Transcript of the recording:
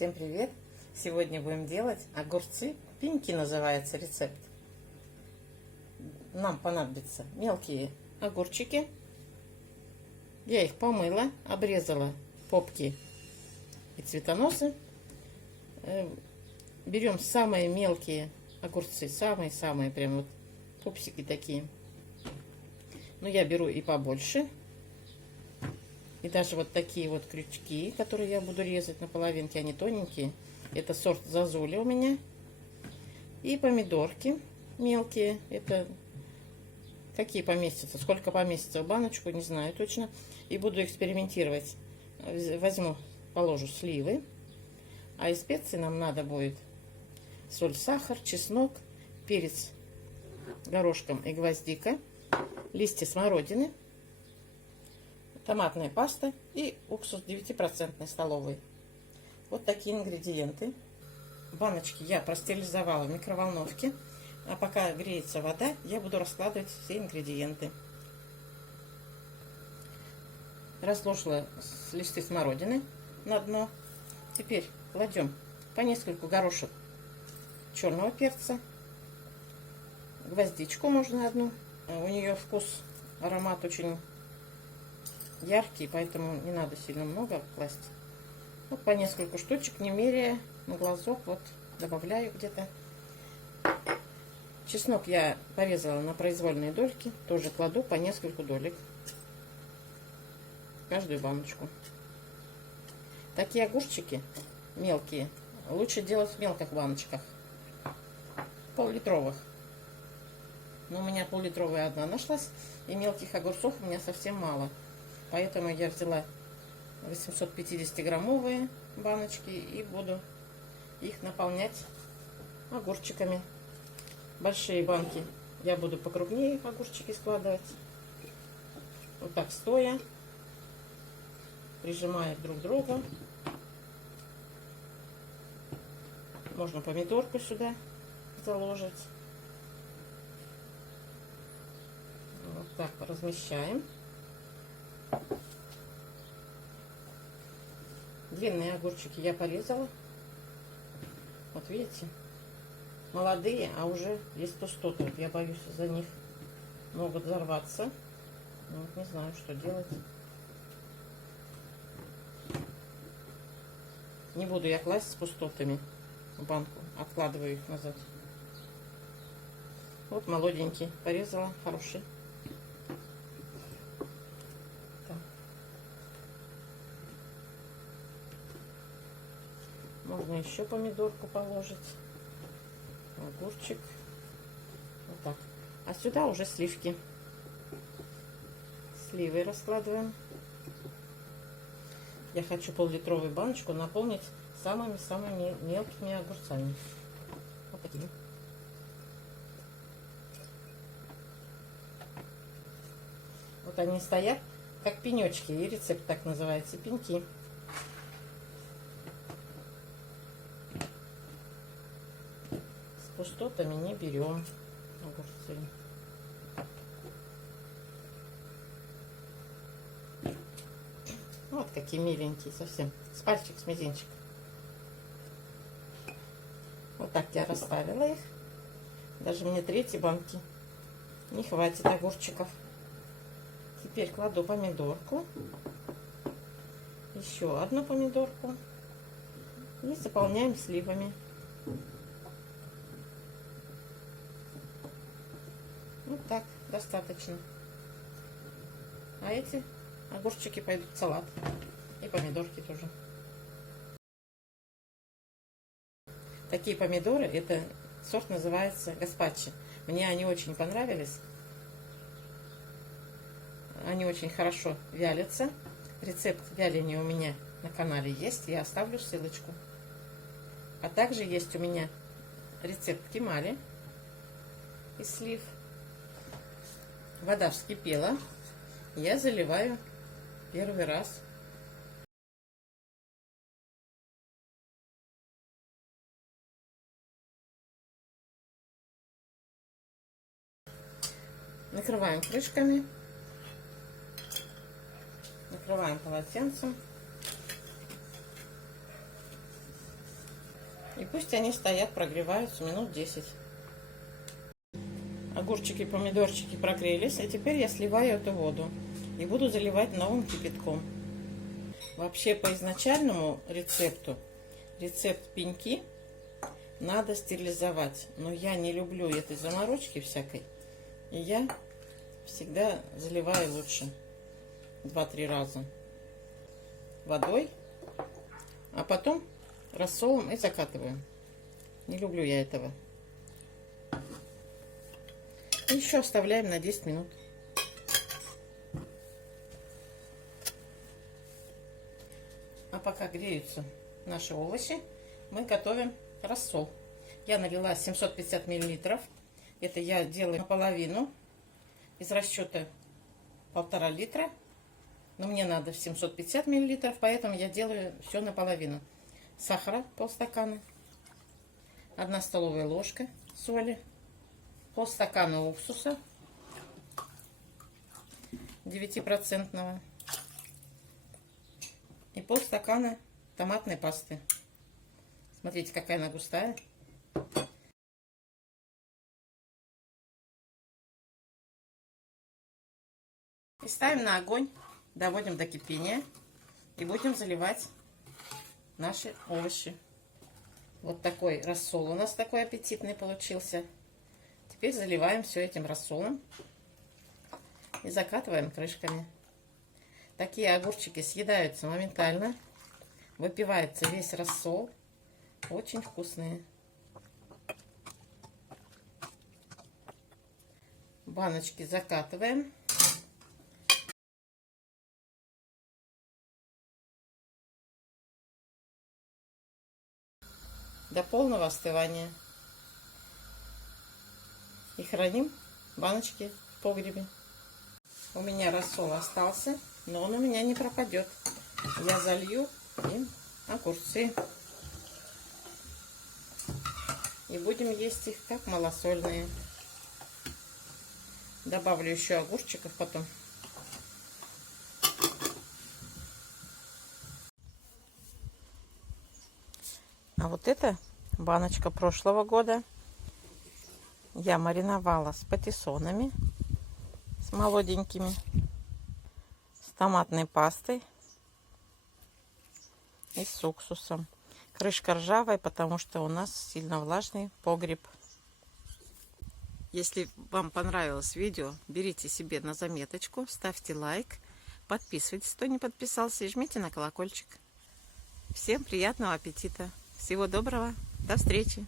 Всем привет! Сегодня будем делать огурцы. Пеньки называется рецепт. Нам понадобятся мелкие огурчики. Я их помыла, обрезала попки и цветоносы. Берем самые мелкие огурцы, самые-самые прям вот пупсики такие. Но я беру и побольше. И даже вот такие вот крючки, которые я буду резать на половинки, они тоненькие. Это сорт Зозуля у меня. И помидорки мелкие. Это какие поместятся, сколько поместится в баночку, не знаю точно. И буду экспериментировать. Возьму, положу сливы. А из специй нам надо будет соль, сахар, чеснок, перец горошком и гвоздика, листья смородины, томатная паста и уксус 9% столовый. Вот такие ингредиенты. Баночки я простерилизовала в микроволновке. А пока греется вода, я буду раскладывать все ингредиенты. Разложила листы смородины на дно. Теперь кладем по нескольку горошек черного перца. Гвоздичку можно одну. У нее вкус, аромат очень яркий, поэтому не надо сильно много класть. Вот по несколько штучек, не меряя, на глазок вот добавляю где-то. Чеснок я порезала на произвольные дольки, тоже кладу по нескольку долек в каждую баночку. Такие огурчики мелкие лучше делать в мелких баночках, пол-литровых. Но у меня пол-литровая одна нашлась, и мелких огурцов у меня совсем мало. Поэтому я взяла 850-граммовые баночки и буду их наполнять огурчиками. Большие банки я буду покрупнее огурчики складывать. Вот так стоя, прижимая друг к другу. Можно помидорку сюда заложить. Вот так размещаем. Длинные огурчики я порезала. Вот видите, молодые, а уже есть пустоты. Я боюсь, за них могут взорваться. Вот не знаю, что делать. Не буду я класть с пустотами в банку. Откладываю их назад. Вот молоденький порезала, хороший. Можно еще помидорку положить, огурчик, вот так. А сюда уже сливки. Сливы раскладываем. Я хочу пол-литровую баночку наполнить самыми-самыми мелкими огурцами. Вот такими. Вот они стоят, как пенечки, и рецепт так называется, пеньки. Пустотами не берем огурцы. Вот какие миленькие совсем. С пальчик, с мизинчик. Вот так я расставила их. Даже мне третьей банки не хватит огурчиков. Теперь кладу помидорку. Еще одну помидорку. И заполняем сливами. Вот так, достаточно. А эти огурчики пойдут в салат. И помидорки тоже. Такие помидоры, это сорт называется гаспачо. Мне они очень понравились. Они очень хорошо вялятся. Рецепт вяления у меня на канале есть. Я оставлю ссылочку. А также есть у меня рецепт кемали из слив. Вода вскипела. Я заливаю первый раз. Накрываем крышками. Накрываем полотенцем. И пусть они стоят, прогреваются минут 10. Огурчики, помидорчики прогрелись. И теперь я сливаю эту воду. И буду заливать новым кипятком. Вообще по изначальному рецепту, рецепт пеньки надо стерилизовать. Но я не люблю этой заморочки всякой. И я всегда заливаю лучше 2-3 раза водой. А потом рассолом и закатываю. Не люблю я этого. И еще оставляем на 10 минут. А пока греются наши овощи, мы готовим рассол. Я налила 750 миллилитров. Это я делаю наполовину. Из расчета 1,5 литра. Но мне надо 750 миллилитров, поэтому я делаю все наполовину. Сахара полстакана. 1 столовая ложка соли. Полстакана уксуса 9%. И полстакана томатной пасты. Смотрите, какая она густая. И ставим на огонь, доводим до кипения. И будем заливать наши овощи. Вот такой рассол у нас такой аппетитный получился. Теперь заливаем все этим рассолом. И закатываем крышками. Такие огурчики съедаются моментально. Выпивается весь рассол. Очень вкусные. Баночки закатываем. До полного остывания. И храним баночки в погребе. У меня рассол остался, но он у меня не пропадет. Я залью им огурцы. И будем есть их как малосольные. Добавлю еще огурчиков потом. А вот эта баночка прошлого года я мариновала с патиссонами, с молоденькими, с томатной пастой и с уксусом. Крышка ржавая, потому что у нас сильно влажный погреб. Если вам понравилось видео, берите себе на заметочку, ставьте лайк, подписывайтесь, кто не подписался, и жмите на колокольчик. Всем приятного аппетита! Всего доброго! До встречи!